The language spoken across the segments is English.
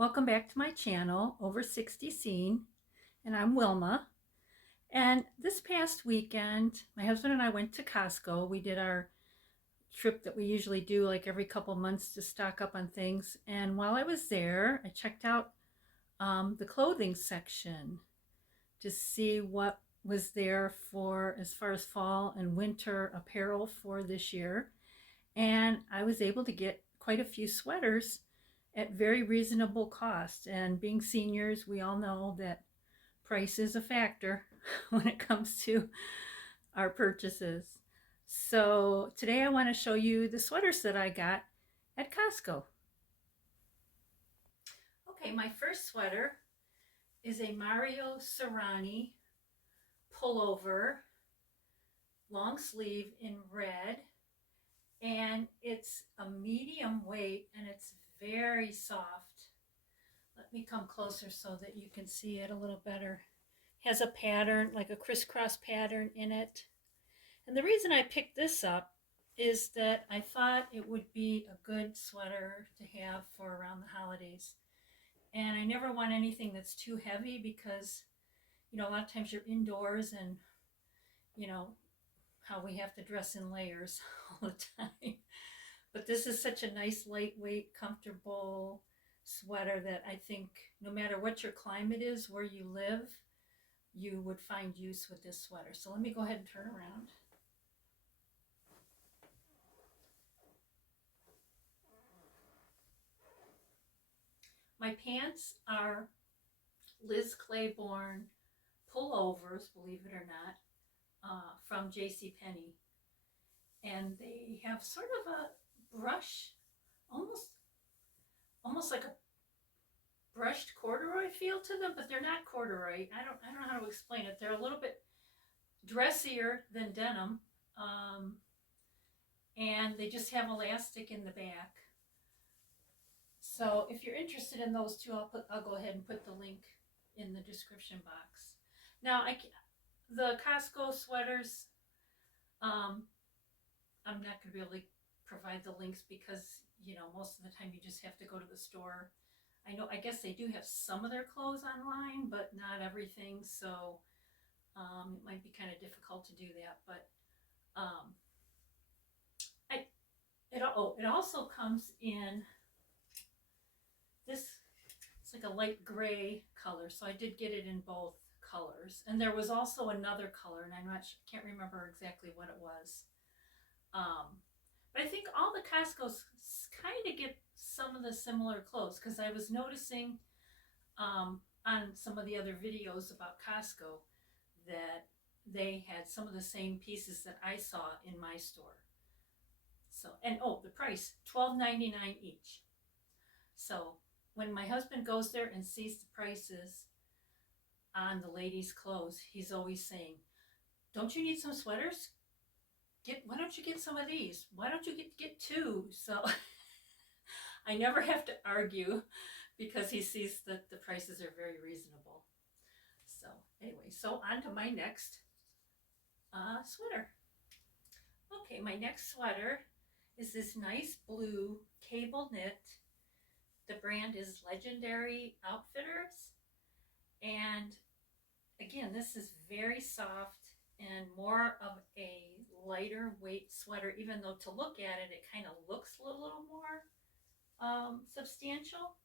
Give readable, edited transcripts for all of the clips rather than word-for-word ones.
Welcome back to my channel, Over 60 Scene, and I'm Wilma. And this past weekend, my husband and I went to Costco. We did our trip that we usually do like every couple months to stock up on things. And while I was there, I checked out the clothing section to see what was there for as far as fall and winter apparel for this year. And I was able to get quite a few sweaters at very reasonable cost. And being seniors, we all know that price is a factor when it comes to our purchases. So today I want to show you the sweaters that I got at Costco. Okay, my first sweater is a Mario Serrani pullover, long sleeve in red, and it's a medium weight and it's very soft. Let me come closer so that you can see it a little better. It has a pattern, like a crisscross pattern in it. And the reason I picked this up is that I thought it would be a good sweater to have for around the holidays. And I never want anything that's too heavy because, a lot of times you're indoors and, you know, how we have to dress in layers all the time. But this is such a nice, lightweight, comfortable sweater that I think no matter what your climate is, where you live, you would find use with this sweater. So let me go ahead and turn around. My pants are Liz Claiborne pullovers, believe it or not, from JCPenney. And they have sort of a brush, almost almost like a brushed corduroy feel to them, but they're not corduroy. I don't know how to explain it. They're a little bit dressier than denim, and they just have elastic in the back. So if you're interested in those two, I'll go ahead and put the link in the description box. Now the Costco sweaters, I'm not going to be able to provide the links because most of the time you just have to go to the store. I guess they do have some of their clothes online, but not everything. So it might be kind of difficult to do that. But it also comes in this. It's like a light gray color, so I did get it in both colors. And there was also another color, and can't remember exactly what it was. But I think all the Costco's kind of get some of the similar clothes because I was noticing on some of the other videos about Costco that they had some of the same pieces that I saw in my store. So, and the price, $12.99 each. So when my husband goes there and sees the prices on the ladies' clothes, he's always saying, "Don't you need some sweaters? Why don't you get some of these? Why don't you get two?" So I never have to argue because he sees that the prices are very reasonable. So anyway, so on to my next sweater. Okay, my next sweater is this nice blue cable knit. The brand is Legendary Outfitters. And again, this is very soft and more of a lighter weight sweater, even though to look at it, it kind of looks a little more substantial.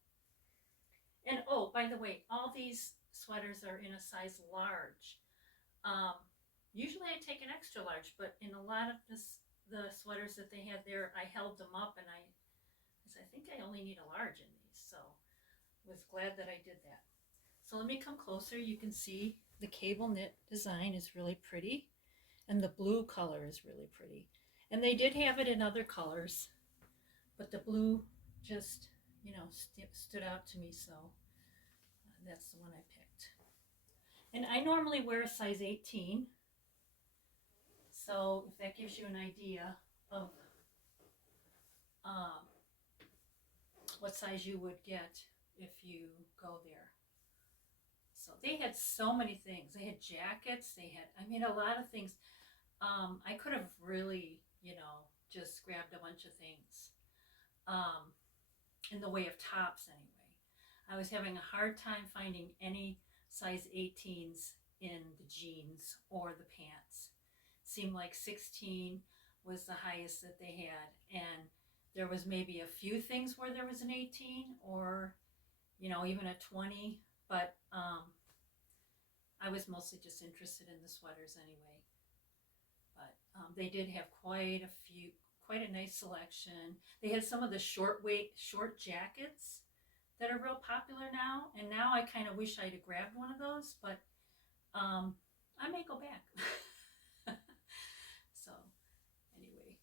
And by the way, all these sweaters are in a size large. Usually I take an extra large, but in a lot of the sweaters that they had there, I held them up and I think I only need a large in these. So I was glad that I did that. So let me come closer. You can see the cable knit design is really pretty, and the blue color is really pretty. And they did have it in other colors, but the blue just, stood out to me, so that's the one I picked. And I normally wear a size 18, so if that gives you an idea of what size you would get if you go there. So they had so many things. They had jackets. They had, a lot of things. I could have really, just grabbed a bunch of things in the way of tops anyway. I was having a hard time finding any size 18s in the jeans or the pants. It seemed like 16 was the highest that they had, and there was maybe a few things where there was an 18 or even a 20, but I was mostly just interested in the sweaters anyway. But they did have quite a nice selection. They had some of the short jackets that are real popular now, and now I kind of wish I'd have grabbed one of those, but I may go back. So anyway,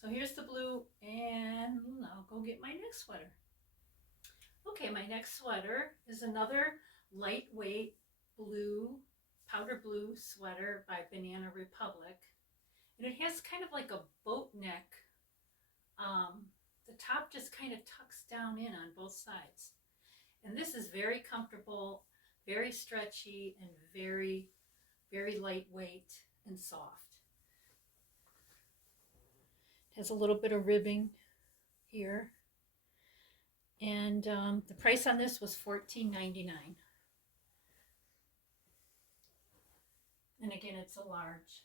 so here's the blue, and I'll go get my next sweater. Okay, my next sweater is another lightweight powder blue sweater by Banana Republic. And it has kind of like a boat neck. The top just kind of tucks down in on both sides. And this is very comfortable, very stretchy, and very, very lightweight and soft. It has a little bit of ribbing here. And the price on this was $14.99. And again, it's a large.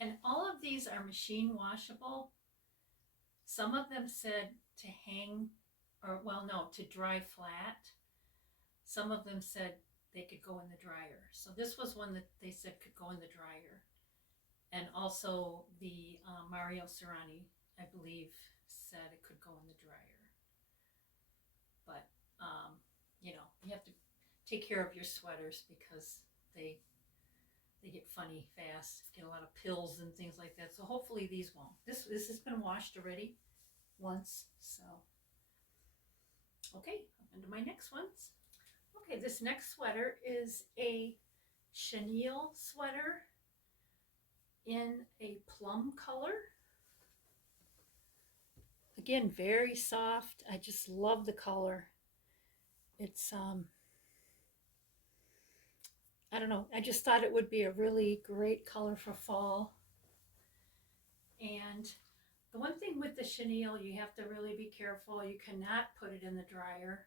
And all of these are machine washable. Some of them said to hang, to dry flat. Some of them said they could go in the dryer. So this was one that they said could go in the dryer. And also the Mario Serrani, I believe, said it could go in the dryer. But, you have to take care of your sweaters because they get funny fast, get a lot of pills and things like that. So hopefully these won't. This has been washed already once. So, okay, on to my next ones. Okay, this next sweater is a chenille sweater in a plum color. Again, very soft. I just love the color. It's I don't know, I just thought it would be a really great color for fall. And the one thing with the chenille, you have to really be careful. You cannot put it in the dryer.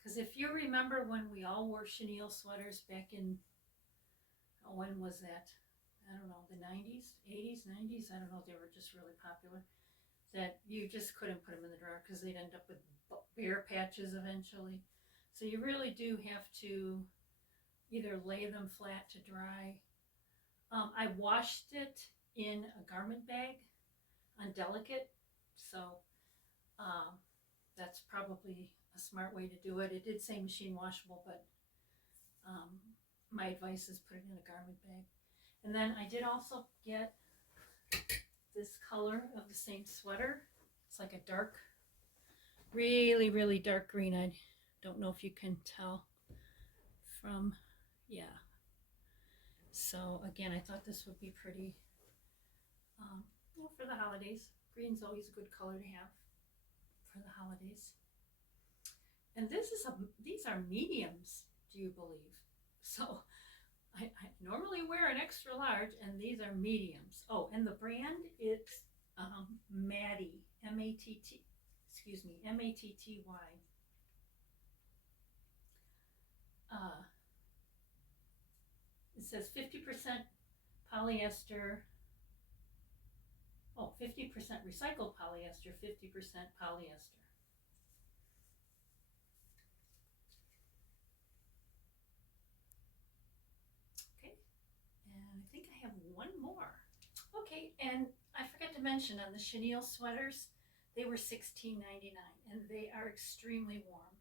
Because if you remember when we all wore chenille sweaters back in, when was that? I don't know, the 90s, 80s, 90s? I don't know, they were just really popular. That you just couldn't put them in the dryer because they'd end up with bare patches eventually. So you really do have to either lay them flat to dry. I washed it in a garment bag on Delicate, so that's probably a smart way to do it. It did say machine washable, but my advice is put it in a garment bag. And then I did also get this color of the same sweater. It's like a dark, really, really dark green. I don't know if you can tell from, yeah. So again, I thought this would be pretty for the holidays. Green's always a good color to have for the holidays. And these are mediums, do you believe? So I normally wear an extra large, and these are mediums. Oh, and the brand, it's Mattty, M-A-T-T, M-A-T-T-Y. It says 50% polyester, 50% recycled polyester, 50% polyester. Okay, and I think I have one more. Okay, and I forgot to mention on the chenille sweaters, they were $16.99, and they are extremely warm.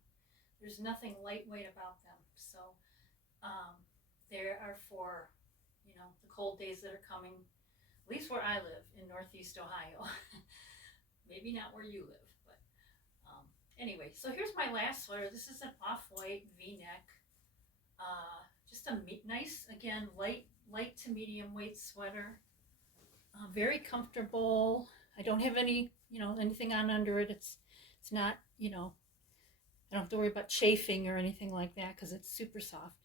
There's nothing lightweight about them. So they are for, the cold days that are coming, at least where I live in Northeast Ohio. Maybe not where you live, but anyway, so here's my last sweater. This is an off-white V-neck. Just a nice, again, light to medium weight sweater. Very comfortable. I don't have any, anything on under it. It's not, I don't have to worry about chafing or anything like that because it's super soft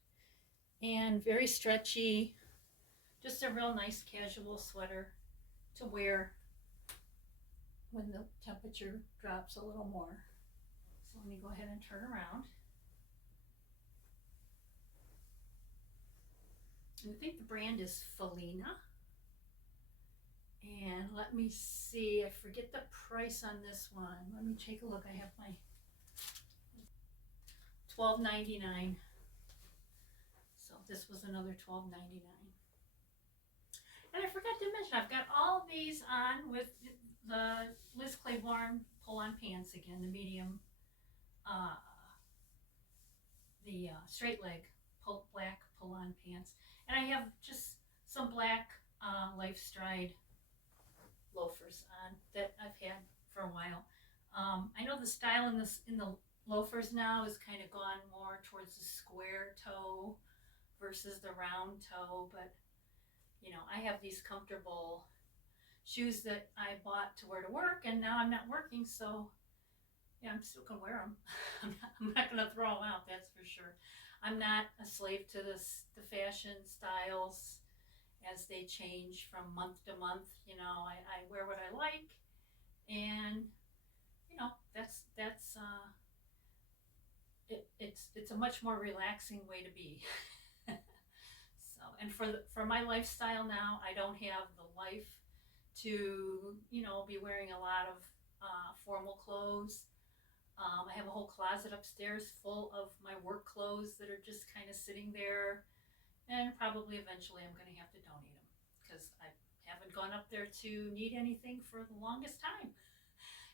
and very stretchy. Just a real nice casual sweater to wear when the temperature drops a little more. So let me go ahead and turn around. I think the brand is Felina. And let me see, I forget the price on this one. Let me take a look. I have my $12.99. So this was another $12.99. And I forgot to mention, I've got all these on with the Liz Claiborne pull-on pants again, the medium, straight leg black pull-on pants. And I have just some black Life Stride loafers on that I've had for a while. I know the style in the loafers now is kind of gone more towards the square toe versus the round toe, but you know, I have these comfortable shoes that I bought to wear to work, and now I'm not working, so yeah, I'm still gonna wear them. I'm not gonna throw them out, that's for sure. I'm not a slave to the fashion styles as they change from month to month. You know, I wear what I like, and you know, it's a much more relaxing way to be. So, and for my lifestyle now, I don't have the life to, you know, be wearing a lot of formal clothes. I have a whole closet upstairs full of my work clothes that are just kind of sitting there, and probably eventually I'm going to have to donate them because I haven't gone up there to need anything for the longest time,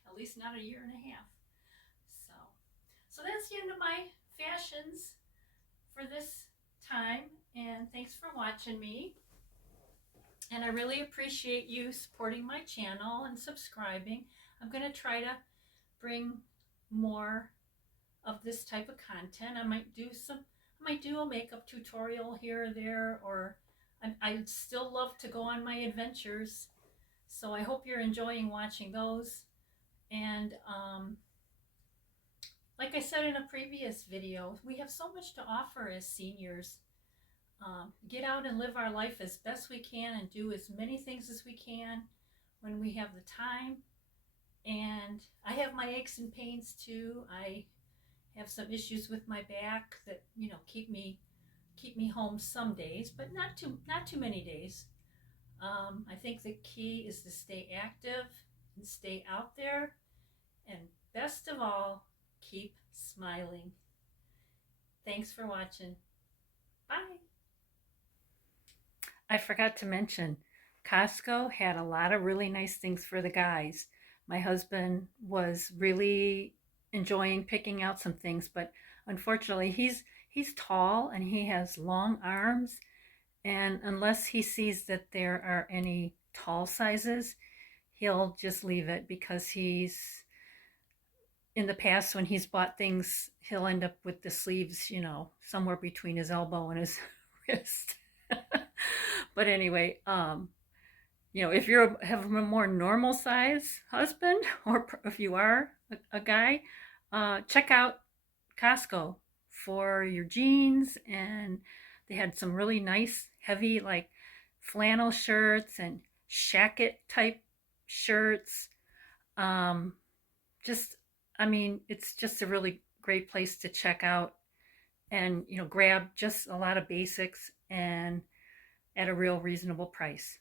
at least not a year and a half. So that's the end of my fashions for this time, and thanks for watching me. And I really appreciate you supporting my channel and subscribing. I'm going to try to bring more of this type of content. I might do a makeup tutorial here or there, or I'd still love to go on my adventures. So I hope you're enjoying watching those. And like I said in a previous video, we have so much to offer as seniors. Get out and live our life as best we can and do as many things as we can when we have the time. And I have my aches and pains too. I have some issues with my back that, you know, keep me home some days, but not too many days. I think the key is to stay active and stay out there, and best of all, keep smiling. Thanks for watching. Bye. I forgot to mention, Costco had a lot of really nice things for the guys. My husband was really enjoying picking out some things, but unfortunately he's tall and he has long arms, and unless he sees that there are any tall sizes, he'll just leave it, because he's, in the past when he's bought things, he'll end up with the sleeves, you know, somewhere between his elbow and his wrist. But anyway, you know, if you have a more normal size husband, or if you are a guy, check out Costco for your jeans. And they had some really nice heavy like flannel shirts and shacket type shirts. Just, I mean, it's just a really great place to check out and, you know, grab just a lot of basics and at a real reasonable price.